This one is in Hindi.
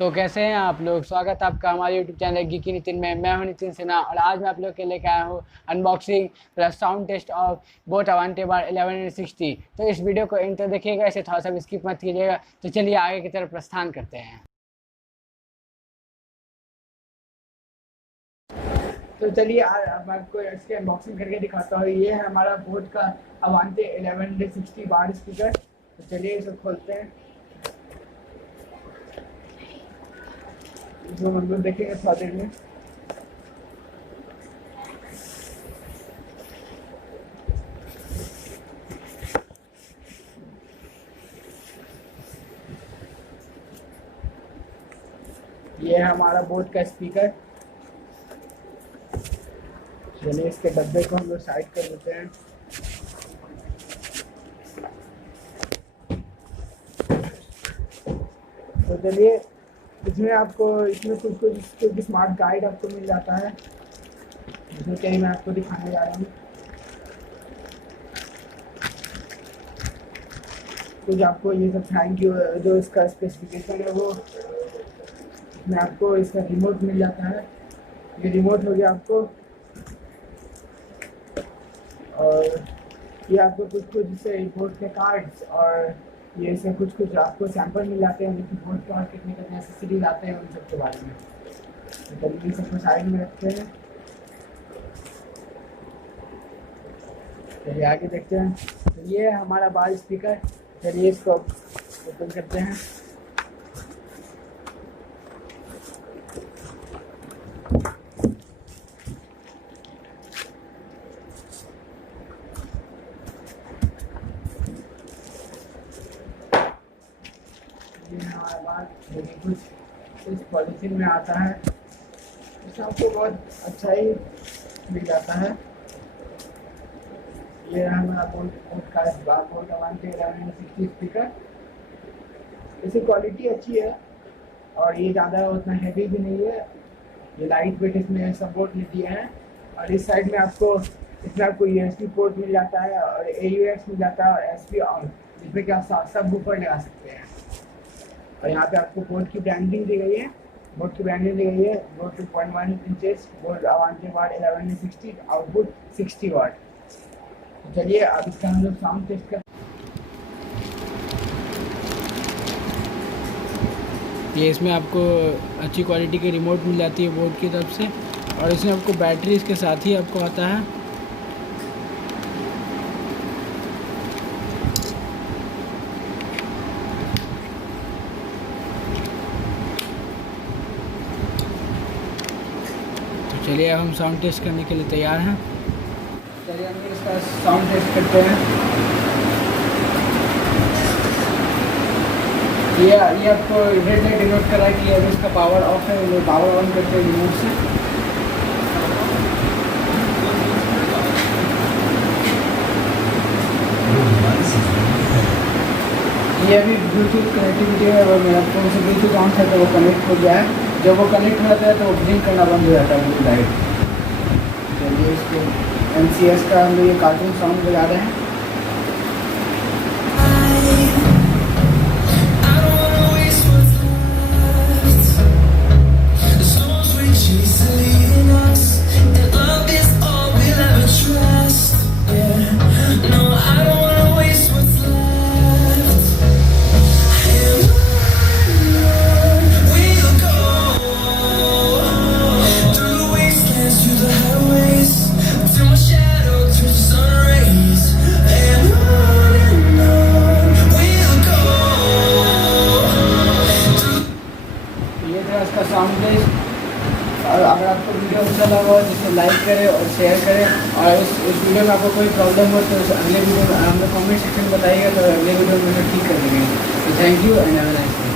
तो कैसे हैं आप लोग। स्वागत है आपका हमारे यूट्यूब चैनल गिकी नितिन में। मैं हूं नितिन सिन्हा और आज मैं आप लोग के लेकर आया हूं unboxing plus sound test of boat Avante bar 1160। तो इस वीडियो को एंड तक देखिएगा, इसे थोड़ा सा भी स्किप मत कीजिएगा। तो चलिए आगे की तरफ प्रस्थान करते हैं। तो चलिए अब आपको इसके अनबॉक्सिंग करके दिखाता हूँ। ये है हमारा बोट का अवांटे 1160 बार स्पीकर। तो चलिए इसे खोलते हैं। जो हम लोग देखेंगे थोड़ा देर में। ये है हमारा बोट का स्पीकर। चलिए इसके डब्बे को हम लोग साइड कर देते हैं। तो चलिए इसमें कुछ स्मार्ट गाइड आपको मिल जाता है, जिसमें कहीं मैं आपको दिखाने जा रहा हूँ। कुछ आपको ये सब थैंक यू जो इसका स्पेसिफिकेशन है वो इसमें आपको इसका रिमोट मिल जाता है। ये रिमोट हो गया आपको, और ये आपको कुछ जैसे बोट के कार्ड्स और ये से कुछ आपको सैंपल मिल जाते हैं, जैसे बोट के और कितने कितने एक्सेसरीज आते हैं उन सब के बारे में। तो चलिए सबको साइड में रखते हैं। चलिए आगे देखते हैं। तो ये है हमारा बार स्पीकर। चलिए इसको ओपन करते हैं। ये हमारा बार कुछ इस पॉलिथीन में आता है, इससे आपको बहुत अच्छा ही मिल जाता है। ये हमारा बोट का बोट अवांटे 1160 स्पीकर। इसकी क्वालिटी अच्छी है और ये ज़्यादा उतना हैवी भी नहीं है। ये लाइट वेट इसमें सपोर्ट नहीं दिए हैं। और इस साइड में इसमें आपको USB पोर्ट मिल जाता है और AUX मिल जाता है और SP ऑन, जिसमें कि आप सब ऊपर लगा सकते हैं। और यहाँ पे आपको बोट की ब्रांडिंग दी गई है। Boat 2.1 inches boat Avante bar 1160 output 60 वाट। तो चलिए अब इसका हम लोग साउंड टेस्ट कर। ये इसमें आपको अच्छी क्वालिटी की रिमोट मिल जाती है बोट की तरफ से, और इसमें आपको बैटरी इसके साथ ही आपको आता है। तो चलिए अब हम साउंड टेस्ट करने के लिए तैयार हैं। चलिए हम इसका साउंड टेस्ट करते हैं। ये आपको रेड लाइट डिनोट कर रहा है कि अभी इसका पावर ऑफ है। वो पावर ऑन करते हैं रिमोट से। ये अभी ब्लूटूथ कनेक्टिविटी है, वो मेरा फ़ोन से ब्लूटूथ ऑन था तो वो कनेक्ट हो गया है। जब वो कनेक्ट हो जाता है तो वो ब्लिंक करना बंद हो जाता है ब्लू लाइट। चलिए इसको NCS का हम लोग ये कार्टून साउंड बजा रहे हैं। ये था इसका साउंड टेस्ट। और अगर आपको वीडियो अच्छा लगा हो जिसे लाइक करें और शेयर करें, और इस वीडियो में आपको कोई प्रॉब्लम हो तो अगले वीडियो में हमें कमेंट सेक्शन में बताइएगा, तो अगले वीडियो में ठीक कर देंगे। तो thank you and have a nice day.